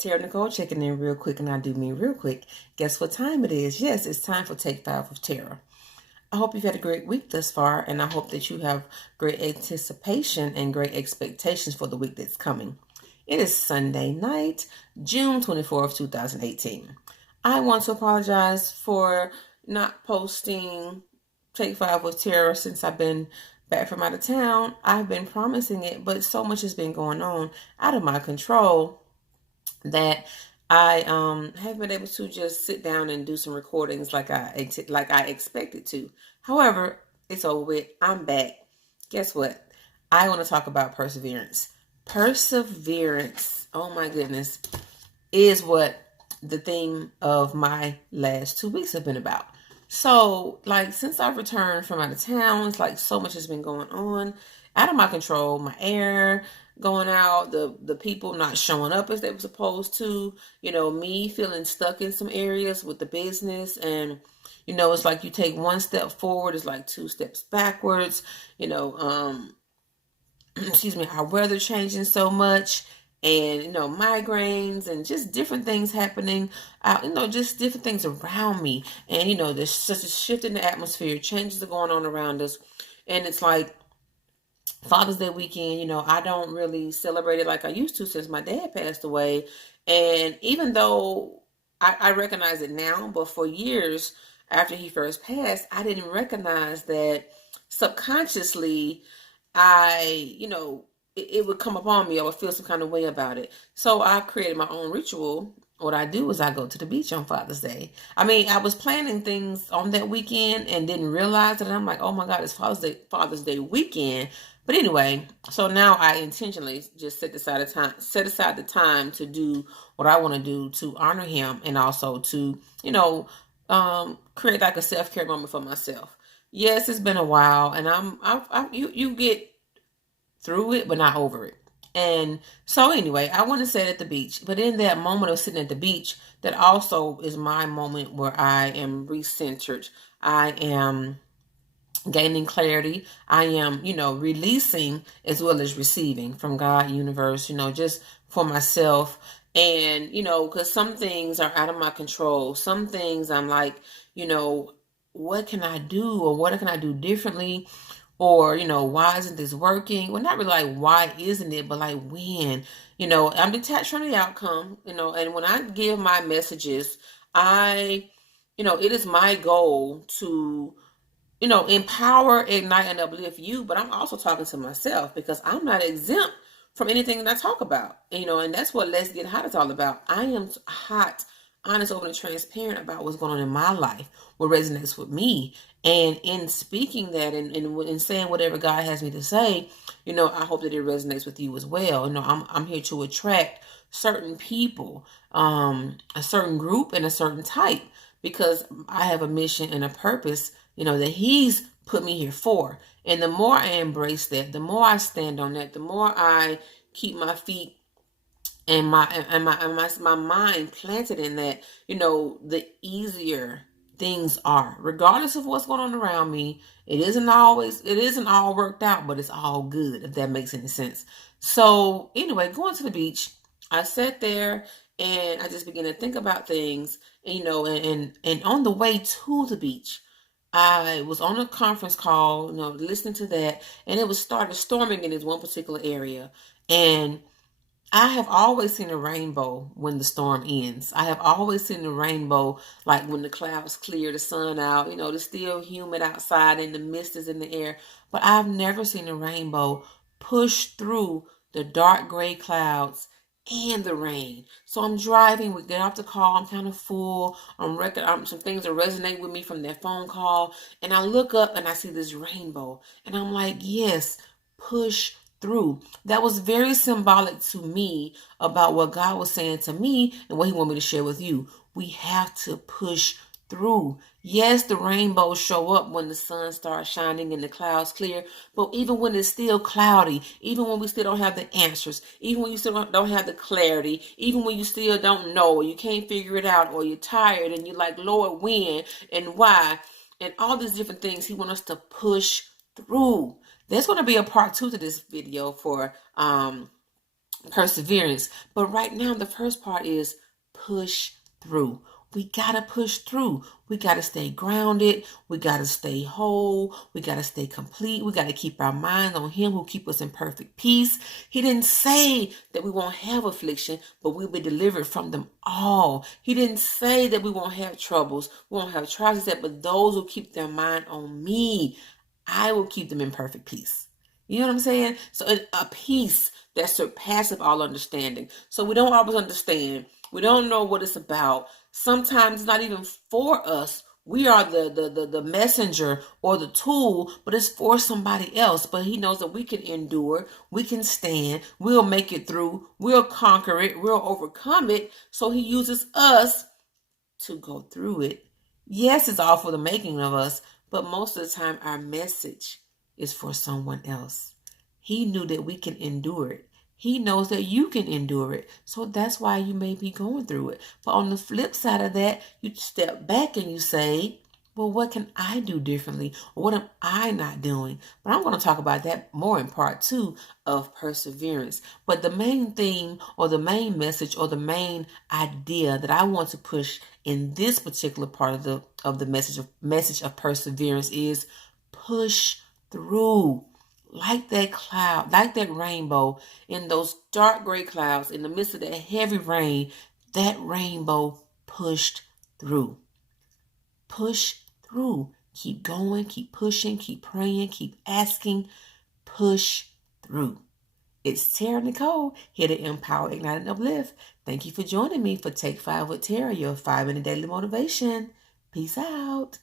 Terra Nicole checking in real quick, and I do mean real quick. Guess what time it is? Yes, it's time for Take 5 with Terra. I hope you've had a great week thus far, and I hope that you have great anticipation and great expectations for the week that's coming. It is Sunday night, June 24th, 2018. I want to apologize for not posting Take 5 with Terra since I've been back from out of town. I've been promising it, but so much has been going on out of my control that I haven't been able to just sit down and do some recordings like I expected to. However, it's over with. I'm back. Guess what? I want to talk about perseverance. Perseverance, oh my goodness, is what the theme of my last 2 weeks have been about. So, like, since I've returned from out of town, it's like so much has been going on out of my control. My air going out, the people not showing up as they were supposed to, me feeling stuck in some areas with the business. And, it's like you take one step forward, it's like two steps backwards, excuse me, our weather changing so much, and migraines and just different things happening just different things around me. And there's such a shift in the atmosphere, changes are going on around us. And it's like Father's Day weekend, I don't really celebrate it like I used to since my dad passed away. And even though I recognize it now, but for years after he first passed, I didn't recognize that subconsciously it would come upon me. I would feel some kind of way about it. So I created my own ritual. What I do is I go to the beach on Father's Day. I mean, I was planning things on that weekend and didn't realize it. And I'm like, oh my God, it's Father's Day weekend. But anyway, so now I intentionally just set aside the time to do what I want to do to honor him, and also to, create like a self-care moment for myself. Yes, it's been a while, and you get through it, but not over it. And so anyway, I want to sit at the beach, but in that moment of sitting at the beach, that also is my moment where I am recentered. I am gaining clarity. I am, releasing as well as receiving from God, universe, just for myself. And, because some things are out of my control. Some things I'm like, what can I do, or what can I do differently? Or, why isn't this working? Well, not really like, why isn't it, but like, when? I'm detached from the outcome, and when I give my messages, it is my goal to, empower, ignite, and uplift you. But I'm also talking to myself, because I'm not exempt from anything that I talk about, and that's what Let's Get Hot is all about. I am hot, honest, open, and transparent about what's going on in my life, what resonates with me. And in speaking that, and saying whatever God has me to say, I hope that it resonates with you as well. I'm here to attract certain people, a certain group, and a certain type, because I have a mission and a purpose, that He's put me here for. And the more I embrace that, the more I stand on that, the more I keep my feet and my mind planted in that, the easier things are, regardless of what's going on around me. It isn't all worked out, but it's all good, if that makes any sense. So anyway, going to the beach, I sat there and I just began to think about things, and, and on the way to the beach, I was on a conference call, listening to that, and it was started storming in this one particular area. And I have always seen a rainbow when the storm ends. I have always seen a rainbow, like when the clouds clear, the sun out, it's still humid outside and the mist is in the air. But I've never seen a rainbow push through the dark gray clouds and the rain. So I'm driving, we get off the call, I'm kind of full. Some things that resonate with me from that phone call. And I look up and I see this rainbow. And I'm like, yes, push through. That was very symbolic to me about what God was saying to me and what He wanted me to share with you. We have to push through. Yes, the rainbows show up when the sun starts shining and the clouds clear, but even when it's still cloudy, even when we still don't have the answers, even when you still don't have the clarity, even when you still don't know, or you can't figure it out, or you're tired and you're like, Lord, when and why, and all these different things, He wants us to push through. There's going to be a part 2 to this video for perseverance. But right now, the first part is push through. We got to push through. We got to stay grounded. We got to stay whole. We got to stay complete. We got to keep our mind on him who keep us in perfect peace. He didn't say that we won't have affliction, but we'll be delivered from them all. He didn't say that we won't have troubles. We won't have trials. He said, but those who keep their mind on me, I will keep them in perfect peace. You know what I'm saying? So a peace that surpasses all understanding. So we don't always understand. We don't know what it's about. Sometimes it's not even for us. We are the messenger or the tool, but it's for somebody else. But he knows that we can endure, we can stand, we'll make it through, we'll conquer it, we'll overcome it. So he uses us to go through it. Yes, it's all for the making of us, but most of the time our message is for someone else. He knew that we can endure it. He knows that you can endure it. So that's why you may be going through it. But on the flip side of that, you step back and you say, well, what can I do differently? Or what am I not doing? But I'm going to talk about that more in part 2 of perseverance. But the main theme or the main message or the main idea that I want to push in this particular part of the message of perseverance is push through. Like that cloud, like that rainbow in those dark gray clouds in the midst of that heavy rain, that rainbow pushed through. Push through. Keep going, keep pushing, keep praying, keep asking. Push through. It's Tara Nicole, here to empower, ignite, and uplift. Thank you for joining me for Take 5 with Tara, your 5-minute daily motivation. Peace out.